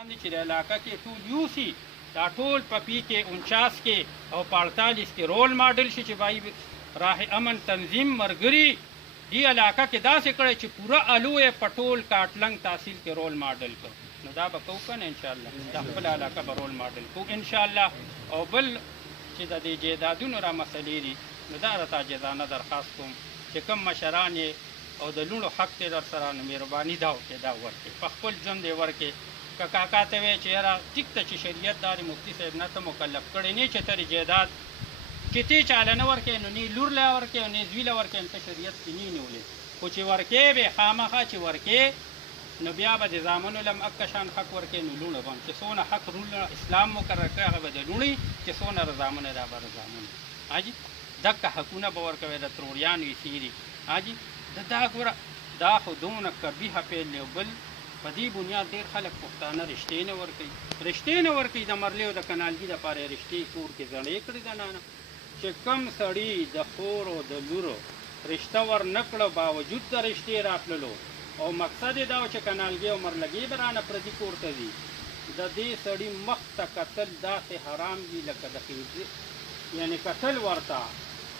باندې چې د علاقه کې ټول یوسي دا ټول په پی کې 49 کې او په 48 کې رول ماډل شي چې بای راه امن تنظیم مرګري دی علاقه کې داسې کړی چې پوره الوی پټول کاټلنګ تحصیل کې رول ماډل کو نو دا به کوو کنه ان شاء الله دا خپل علاقه به رول ماډل کو ان شاء الله. او بل چې د دې جیدادونو را مسلې دي نو دا راته جزانه درخواست کوم چې کوم مشران او د لونو حق ته در سره مهرباني دا وکړي دا ورکړي په خپل ژوند یې ورکړي که کاکا ته وایي چې یاره ټیک ته چې شریعت داري مفتي صاحب نه ته مکلف کړی نه چې ترې جیداد چې تی چاله نه ورکړې نو نه لور له ورکړې او نه زوی له ورکړې ته شریعت کې نه نیولې خو چې ورکې به خامخا چې ورکې نو بیا به د زامنو لم اکشان حق ورکې نو لونه باندې چې څونه حق رول اسلام مقرر کړی هغه به د لونی چې څونه رضامنه دا به رضامنه حاجي دغه حقونه به ورکوي د تروریانو یې سیري حاجي دا ګوره دا خو دونه قبیحه پیل دی بل په دې بنیاد ډېر خلک پښتانه رشتې نه ورکوي رشتې نه ورکوي د مرلې او د کنالګي دپاره یې رشتې کور کې زړې کړي د نانه چې کم سړي د خور او د لورو رشته ور نه کړه باوجود د رشتې راتللو او مقصد یې دا و چې کنالګي او مرلګي به رانه پردي کور ته ځي د دې سړي مخ ته کتل داسې حرام دي لکه د خنزیر یعنی کتل ورته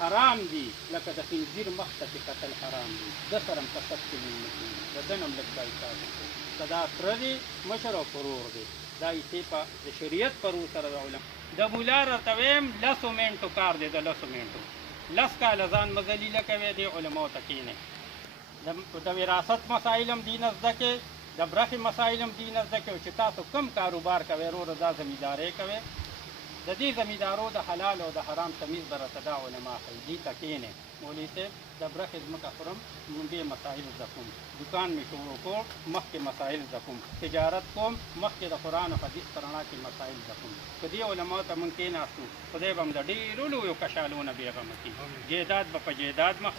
حرام دي لکه د خنزیر مخ ته چې کتل حرام دي د سره هم کسب کې نه کېږي د ده نه هم لږ باید که دا سره دی مشر او پرور دی دا یې په د شریعت پرور سره د علم د مولا راته ویم 10 منټو کار دی د 10 منټو 10 کاله ځان مذلیله کوي دی علماو ته کښېنئ د وراثت مسایل هم دین زده کې د برخې مسایل هم دین زده کې او چې تاسو کم کاروبار کوئ وروره دا زمیندارۍ کوئ د دې زمیندارو د حلال او د حرام تمیز به راته دا علما ښیي دې ته کښېنئ مولوي صاحب د برخې ځمکه خورم لومړی مسایل زده کوم دکان مې شروع کړ مخکې مسایل زده کوم تجارت کوم مخکې د قرآن او حدیث په رڼا کې مسایل زده کوم که دې علماو ته موږ کښېناستو خدای به هم د ډېرو لویو کشالونه بېغمه کړي جیداد به په جیداد مخ